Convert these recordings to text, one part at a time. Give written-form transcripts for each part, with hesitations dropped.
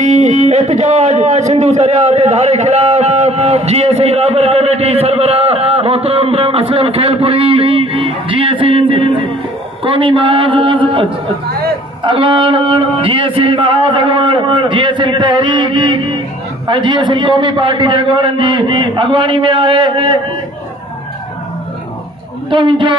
एहतजाज सिंधु दरिया के धारे खिलाफ जीएसी राबर कमेटी सरबरा मोहतरम असलम खेलपुरी जीएसी कौमी महाज अगवान जीएसी महाज अगवान जीएसी तहरीक जीएसी कौमी पार्टी के अगवान जी अगवानी में आए तुम जो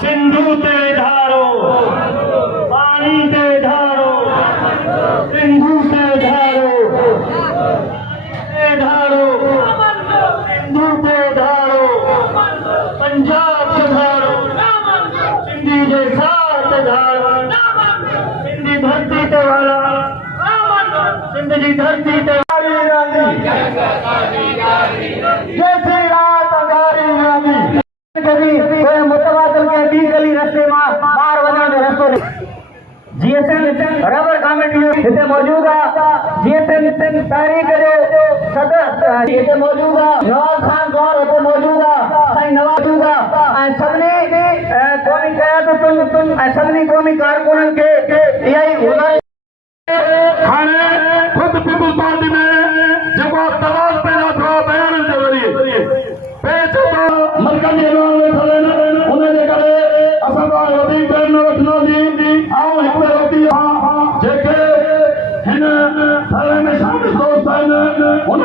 सिंधु ते धारो पानी ते धारो सिंधु ते धारो सिंधु ते धारो पंजाब ते धारो सिंधी के साथ धारो सिंधी धरती ते वाला सिंध की धरती ते जैसी रात अगारी रानी कोई मुतबादल के 20 गली रस्ते में बाहर वजन जो रस्तो जीएसएन रबर कमेटी हिते मौजूद आहे जीएसएन तारीख जो सदस्य हिते मौजूद आहे नवाब खान गौर हिते मौजूद आहे साईं नवाब मौजूद आहे ऐं सभिनी क़ौमी क़यादतुनि ऐं सभिनी क़ौमी कारकुननि खे इहा ई हाणे ख़ुदि पीपल्स पार्टी में जेको तवाज़ पैदा थियो बयान जे ज़रिए पेश मरकज़ी ऐलान वेठल आहिनि उनजे करे असां खां वधीक देरि न वठंदासीं ऐं हिकु रोटी जेके हिन धरणे में शामिल दोस्त आहिनि उन